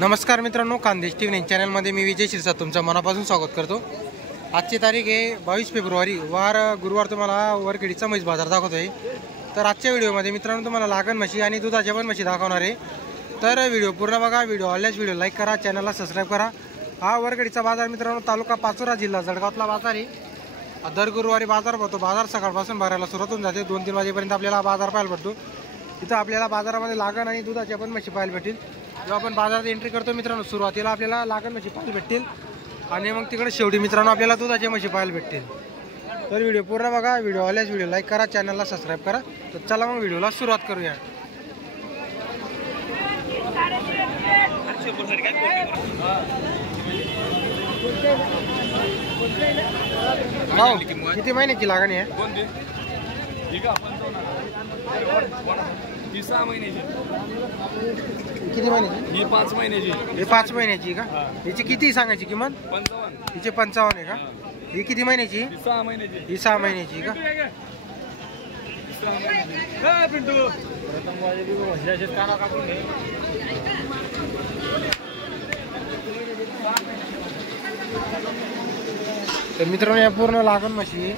नमस्कार मित्रांनो, खानदेश टीव्ही चॅनलमध्ये मी विजय शिरसाट तुमचं मनापासून स्वागत करतो। आजची तारीख आहे 22 फेब्रुवारी, वार गुरुवार। तुम्हाला वरखेडीचा म्हैस बाजार दाखवतोय। तर आजच्या व्हिडिओमध्ये मित्रांनो तुम्हाला लागण म्हशी आणि दुधाच्या पण म्हशी दाखवणार आहे। तर व्हिडिओ पूर्ण बघा। व्हिडिओ आवडल्यास व्हिडिओ लाईक करा, चॅनलला सबस्क्राईब करा। हा वरखेडीचा बाजार मित्रांनो तालुका पाचोरा, जिल्हा जळगावला बाजार आहे। दर गुरुवारी बाजार भरतो। बाजार सकाळपासून भरायला सुरुवात होऊन जाते, 2-3 वाजेपर्यंत आपल्याला बाजार पाहायला भेटतो। इथं आपल्याला बाजारामध्ये लागण आणि दुधाच्या पण म्हशी पाहायला भेटतील। जेव्हा आपण बाजारात एंट्री करतो मित्रांनो, सुरुवातीला आपल्याला लागण म्हशी पाहायला भेटतील आणि मग तिकडे शेवटी मित्रांनो आपल्याला दुधाच्या म्हशी पाहायला भेटतील। तर व्हिडिओ पूर्ण बघा। व्हिडिओ आवडल्यास व्हिडिओ लाईक करा, चॅनलला सबस्क्राईब करा। तर चला मग व्हिडिओला सुरुवात करूया। किती महिन्याची लागण आहे? ही 6 महिन्याची। किती महिन्याची? ही 5 महिन्याची। हे 5 महिन्याची का? हिची किती सांगायची किंमत? 55। हिचे 55 आहे का? ही किती महिन्याची? ही 6 महिन्याची। ही 6 महिन्याची का? पिंटू तर मित्रांनो या पूर्ण लागण म्हशी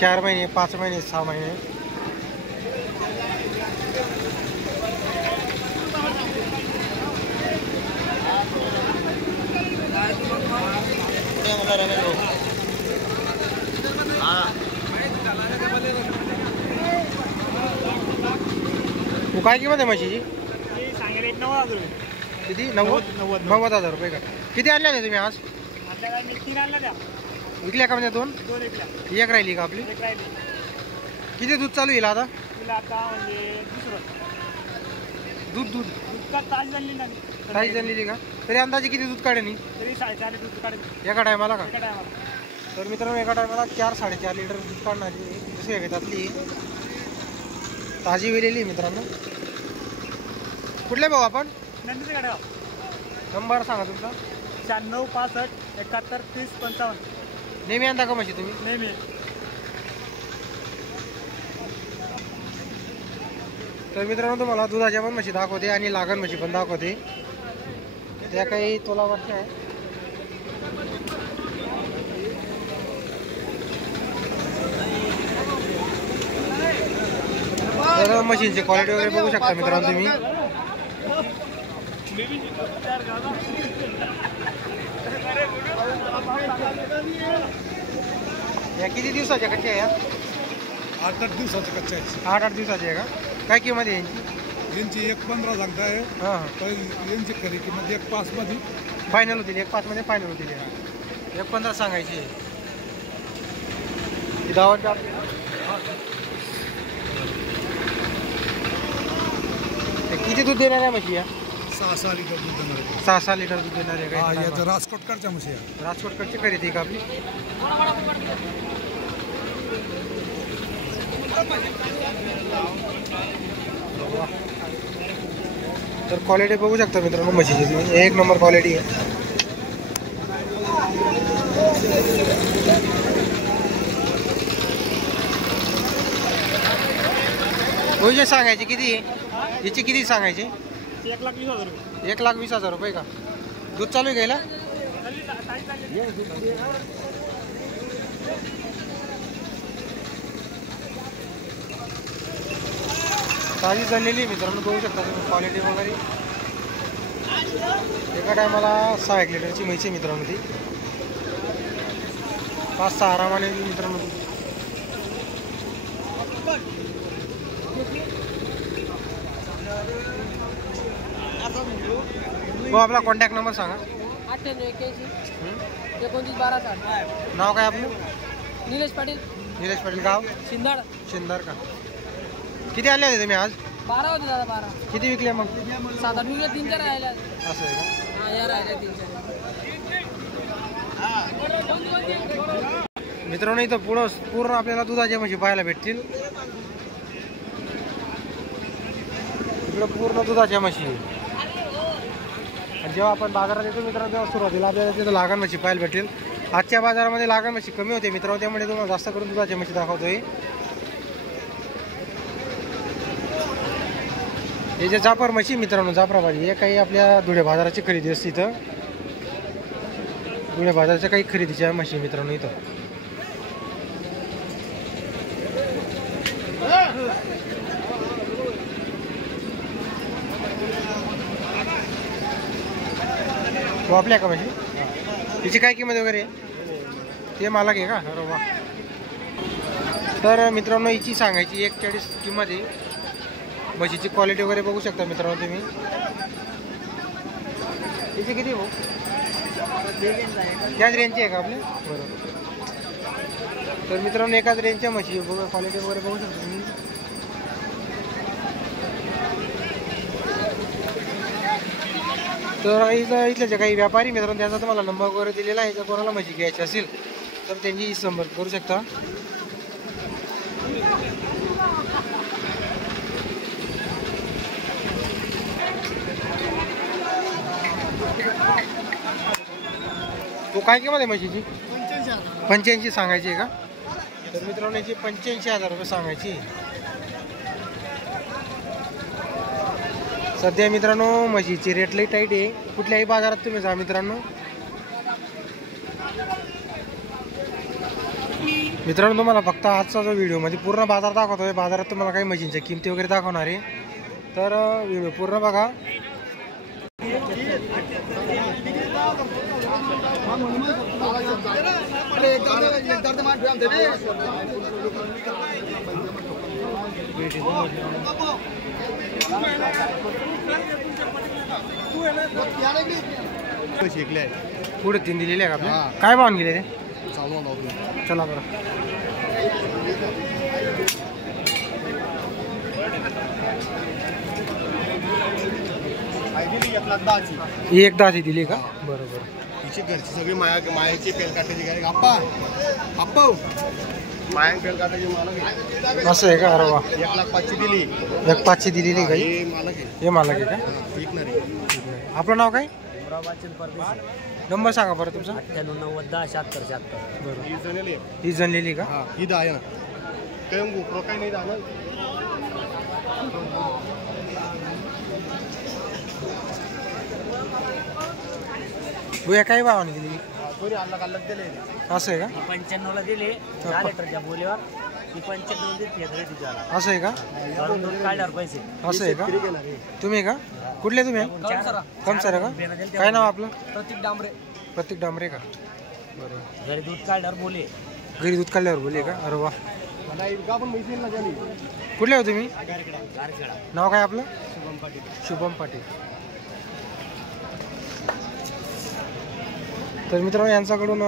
4 महिने, 5 महिने, 6 महिने। तू काय किंमत आहे म्हशीची? सांगेल 90,000 रुपये। किती? 90,000 रुपये का? किती आणल्या तुम्ही आज? आपल्याला मी 3 आणला द्या। विकल्या का म्हणजे 2? 2 विकल्या। एक राहिली का आपली? एक राहिली। किती दूध चालू येईल आता? तिला आता म्हणजे दुसरं दूध दूध का ताजी आणली ना। ताजी आणलेली का? तरी अंदाजे किती दूध काढेल? तरी 4.5 दूध काढेल एका टायमाला का? एका टायमाला। तर मित्रांनो एका टायमाला 4-4.5 लिटर दूध काढणारी दुसरी घेतातली ताजी वेलेली मित्रांनो। कुठले भाऊ आपण? नंदीचं गाड्या नंबर सांगा तुमचा। 96 65 71 30 55। नेहमी आणता का म्हशी तुम्ही? नेहमी। तर मित्रांनो तुम्हाला दुधाच्या पण म्हशी दाखवते आणि लागण म्हशी पण दाखवते। त्या काही तोलावरच्या आहे। तर मशीनची क्वालिटी वगैरे बघू शकता मित्रांनो तुम्ही। या किती दिवसाच्या कच्च्या आहे? 8-8 दिवसाचे कच्चे आहेत। 8-8 दिवसाची आहे का? काय किंमत आहे यांची? यांची 1.15 सांगताय। हां यांची खरी किंमत 1.5 मध्ये फायनल होतील। 1.5 मध्ये फायनल होतील। 1.15 सांगायची। किती दूध देणार आहे म्हशी? 6-6 लिटर दूध देणार आहे। 6-6 लिटर दूध देणार आहे हा, का? याचं राजकोटकडच्या म्हशी आहे। राजकोटकडची खरेदी आहे का आपली? तर क्वालिटी बघू शकता मित्रांनो म्हशीची तुम्ही, एक नंबर क्वालिटी आहे। जे सांगायचे किती? याची किती सांगायची? 1,20,000 रुपये। 1,20,000 रुपये का? दूध चालू आहे घ्यायला? ताजी झालेली मित्रांनो बघू शकता तुम्ही क्वालिटी वगैरे। एका टायमाला 6-1 लिटरची म्हैस आहे मित्रांनो ती। 5-6 आरामाने मित्रांनो। हो आपला कॉन्टॅक्ट नंबर सांगा। 9881 29 1260। नाव काय आपलं? निलेश पाटील। निलेश पाटील, गाव? शिंदाड। शिंदर का? किती आणले होते तुम्ही आज? 12 होते दादा। 12 किती विकले मग? 7-8 विकले, 3-4 राहिल्या। असं आहे का? हा, या राहिल्या 3-4। मित्रांनो इथं पुढं पूर्ण आपल्याला दुधाच्या म्हशी पाहायला भेटतील। इकडं पूर्ण दुधाच्या म्हशी। जेव्हा आपण बाजारात येतो मित्रांनो तेव्हा सुरुवातीला आपल्याला तिथं लागण म्हशी पाहायला भेटेल। आजच्या बाजारामध्ये लागण म्हशी कमी होते मित्रांनो, त्यामुळे तुम्हाला जास्त करून दुधाच्या म्हशी दाखवतोय। हे जे जाफर म्हशी मित्रांनो, जाफराबादी हे काही आपल्या धुळे बाजाराची खरेदी असते इथं. धुळे बाजाराच्या काही खरेदीच्या म्हशी मित्रांनो इथं. तो आपल्या का म्हशी? तिची काय किंमत वगैरे आहे? ते मालक आहे का? अरे वा. तर मित्रांनो हिची सांगायची 41 किंमत आहे. म्हशीची क्वालिटी वगैरे बघू शकता मित्रांनो तुम्ही. तिची किती भाऊ? त्याच रेंजची आहे का आपल्या? बरोबर. तर मित्रांनो एकाच रेंजच्या म्हशी बघा, क्वालिटी वगैरे बघू शकता तुम्ही. तर इथले जे काही व्यापारी मित्रांनो त्यांचा तुम्हाला नंबर वगैरे दिलेला आहे. जर कोणाला म्हशी घ्यायची असेल तर त्यांची संपर्क करू शकता. तो काय किंमत आहे म्हशीची? 85 सांगायची आहे का? तर मित्रांनो याची 85,000 रुपये सांगायची. सध्या मित्रांनो म्हशीची रेट लई टाईट आहे. कुठल्याही बाजारात तुम्ही जा मित्रांनो. मित्रांनो तुम्हाला फक्त आजचा जो व्हिडिओमध्ये पूर्ण बाजार दाखवतोय. बाजारात तुम्हाला काही म्हशींच्या किमती वगैरे दाखवणार आहे. तर व्हिडिओ पूर्ण बघा. पुढे 3 दिलेले आहे का आपल्या? काय भाव गेले ते? चला बरं. ही 1,10 दिली का? बरोबर. तिची घरची सगळी मायाची पेल काटायची काय आप्पा आप्पा माया पेल काटायची मालक असं आहे का? अरे वा. 1,05,000 दिली. 1,05,000 दिलेली का? हे मालक आहे. हे मालक आहे का? विकणार आहे. आपलं नाव काय? नंबर सांगा बरं तुमचा. 98-10-76-76. बरोबर. ही जणली ही जनलेली का? हा ही आहे ना काही गोप्रो काही नाही जाणार. बुया काही भावाने दिली? कोणी अलग अलग दिले. असं आहे का? 95ला दिले 10 लिटरच्या बोलीवर. ती 95 देते तिच्याला. असं आहे का? दूध काढल्यावर पैसे. असं आहे का? तुम्ही का? कुठले तुम्ही? कमसर का? काय नाव आपलं? प्रतीक डांबरे. प्रतीक डांबरे का? बरोबर. घरी दूध काढल्यावर बोले. घरी दूध काढल्यावर बोलले का? अरे वा. का पण मैत्रीण ना झाली. कुठले हो तुम्ही? नाव काय आपलं? शुभम पाटील. तर मित्रांनो यांच्याकडून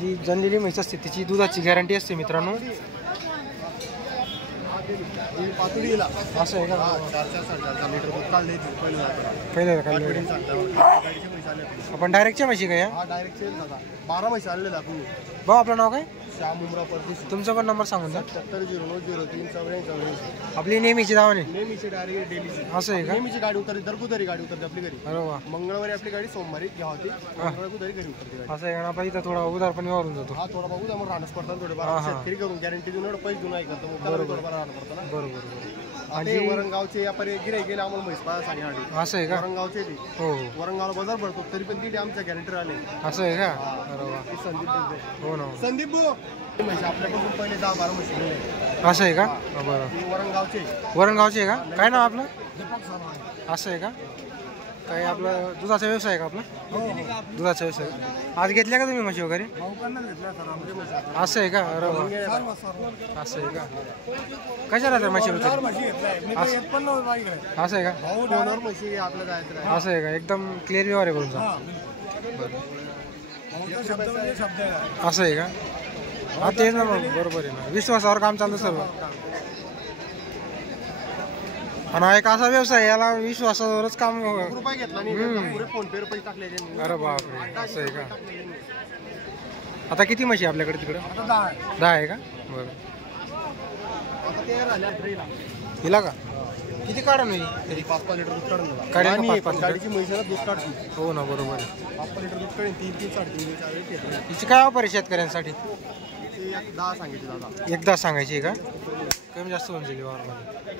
जी जनलेली म्हैस असते तिची दुधाची गॅरंटी असते मित्रांनो. पातळीला असं आहे का? 4-4 लिटर दूध काढले पहिलं काढलं. आपण डायरेक्टच्या म्हशी का या? हा डायरेक्ट सेल दादा 12 म्हशी आणलेला आपण. भाऊ आपलं नाव काय? श्याम उमरा परदेशी. तुमचा पण नंबर सांगून द्या. 7009038484. आपली नेहमीची धावणे. नेहमीची डायरेक्ट डेलीची. असं आहे का? नेहमीची गाडी उतरते दरगुदरी गाडी उतरते आपली घरी. अरे वा. मंगळवारी आपली गाडी सोमवारी घ्या होती. मंगळवारी घरी उतरते गाडी. असं आहे का? आपण इथं थोडा उदार पण वारून जातो. हा थोडा बघू द्या मग राहणं पडतात थोडे हा, हा. शेतकरी करून गॅरंटी देऊन एवढं पैसे देऊन नाही करतो मग त्याला थोडं राहणं पडतं ना. बरोबर. आणि वरणगावचे व्यापारी गिराईक गेले आम्हाला म्हैस पाहा सांगण्यासाठी. असं आहे का? वरणगावचे ते हो. वरणगावला बाजार भरतो तरी पण तिथे आमच्या गॅरंटी आले. असं आहे का? अरे वा. संदीप हो ना. संदीप भाऊ म्हैस आपल्यापासून पहिले 10-12 म्हशी दिले. असं आहे का? बरं. वरणगावचे वरणगावचे आहे का? काय नाव आपलं? असं आहे का? काय आपलं दुधाचा व्यवसाय आहे का आपला? दुधाचा व्यवसाय. आज घेतल्या का तुम्ही म्हशी वगैरे? असं आहे का? अरे वा. असं आहे का? कशा राहतात म्हशी वगैरे? असं आहे का? फोनवर म्हशी आपलं काय असं आहे का? एकदम क्लिअर व्यवहार आहे तुमचा. असं आहे का? हा तेच ना मग बरोबर आहे ना. विश्वासावर काम चालतं सर्व. आणि हा एक असा व्यवसाय याला विश्वासावरच काम. रुपये घेतला नाही पुरे फोन पे रुपये टाकले. अरे बापरे. असं आहे का? आता किती म्हशी आपल्याकडे तिकडे? 10 आहे का? बरं. हिला का? किती काढा नाही तरी 5-5 लिटर दूध काढून काढेल का? 5-5 लिटर? गाडीची म्हैसाला दूध काढतो. हो ना बरोबर आहे. 5 लिटर दूध काढेल 3-3-4 हिची काय ऑफर आहे शेतकऱ्यांसाठी? 10 सांगितले दादा. एकदा सांगायची का? कमी जास्त होऊन जाईल व्यवहारमध्ये.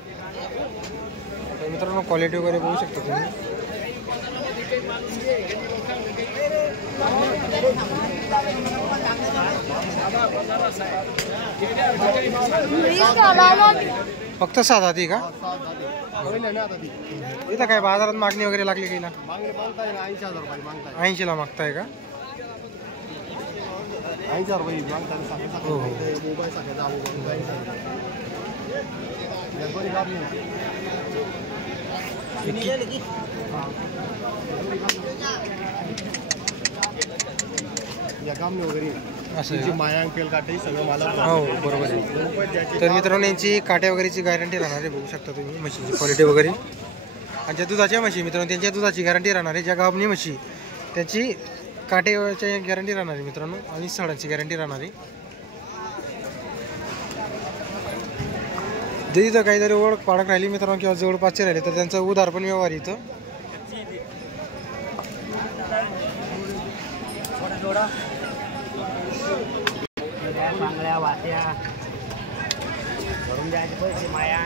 तर तर मित्रांनो क्वालिटी वगैरे बघू शकता तुम्ही. फक्त 7 हाती का? इथं काय बाजारात मागणी वगैरे लागली काही ना? 80 ला मागताय का? 80 रुपये मागताय. हो हो. या काम वगैरे असं आहे का? मायांक पेल काटे सगळं मला हो बरोबर आहे. तर मित्रांनो यांची काट्या वगैरेची गॅरंटी राहणार आहे. बघू शकता तुम्ही म्हशीची क्वालिटी वगैरे. आणि ज्या दुधाच्या म्हशी मित्रांनो त्यांच्या दुधाची गॅरंटी राहणार आहे. ज्या गाभणी म्हशी त्याची काटेची गॅरंटी राहणार आहे मित्रांनो. आणि सडांची गॅरंटी राहणार आहे. जर इथं काहीतरी ओळख पाडक राहिली मित्रांनो किंवा जवळपासचे राहिले तर त्यांचा उधार पण व्यवहार इथं. बांगड्या वाट्या भरून द्यायचे पैसे माया.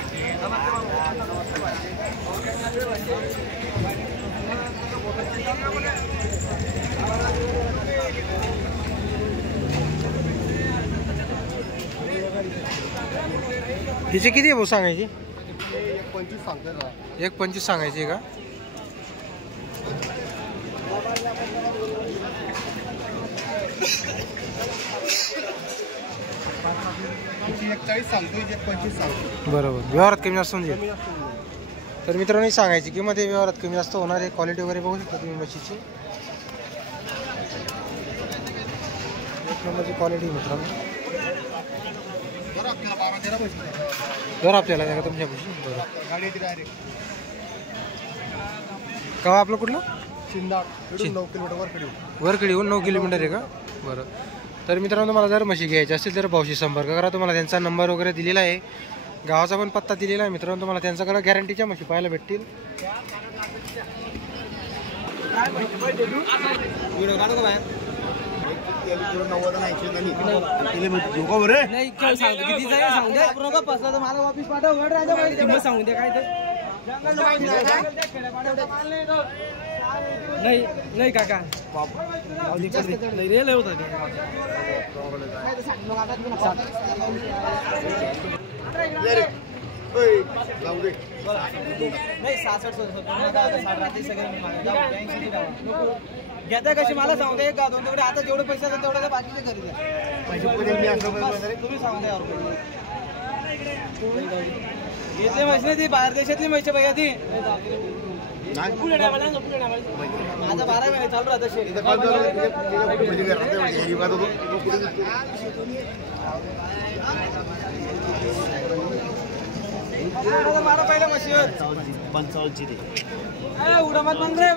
हिचे किती आहे भाऊ सांगायची? 25 सांगते. 1.25 सांगायची का? तुमची 41 सांगतो, 25 सांगतो. बरोबर. व्यवहारात कमी जास्त होऊन जाईल. तर मित्रांनो सांगायची किंमत आहे व्यवहारात कमी जास्त होणार आहे. क्वालिटी वगैरे बघू शकता तुम्ही म्हशीची. एक नंबरची क्वालिटी मित्रांनो. जर आपल्याला का तुमच्या म्हशी. बरं. गाडी येते डायरेक्ट का आपलं कुठलं? शिंदाड इकडून 9 किलोमीटर वरकडे. वरकडे येऊन 9 किलोमीटर आहे का? बरं. तर मित्रांनो तुम्हाला जर म्हशी घ्यायची असतील तर भाऊशी संपर्क करा. तुम्हाला त्यांचा नंबर वगैरे दिलेला आहे. गावाचा पण पत्ता दिलेला आहे मित्रांनो. तुम्हाला त्यांच्याकडे गॅरंटीच्या म्हशी पाहायला भेटतील. नाही काका लय होता घेता कशी मला सांगू दे. का दोन तेवढे आता जेवढे पैसे असतात तेवढे बाकीचे घरी द्या. तुम्ही सांगू द्या. येते म्हशी नाही ती बाहेर देशातली म्हशी पाहिजे ती. आता 12 महिने चालू राहतं शेती. मला पहिल्या म्हशीवर 55 उडामात मग रे.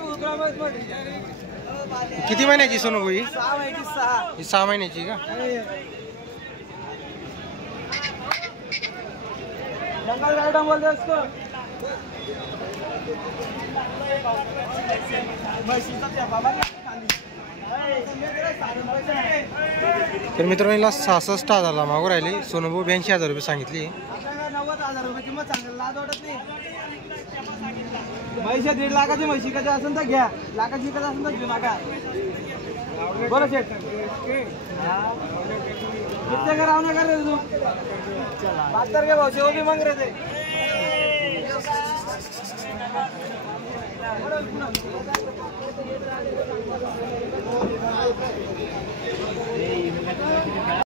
किती महिन्याची सोनू भाऊ ही? 6 महिन्याची. 6 ही 6 महिन्याची का? जंगल गार्डन बोलते उसको. तर मित्रांनो हिला 66,000 मागू राहिली. सोनूभाऊ 82,000 रुपये सांगितली. 90,000 रुपये किंमत सांगेल. लाज वाटत नाही. म्हैशी 1.5 लाखाची म्हशी कधी असेल तर घ्या. लाखाची कधी असेल तर घेऊ नका. बरं शेठ कितने का रावना कर रहे तू? 72 के भाव से वो भी मांग रहे थे.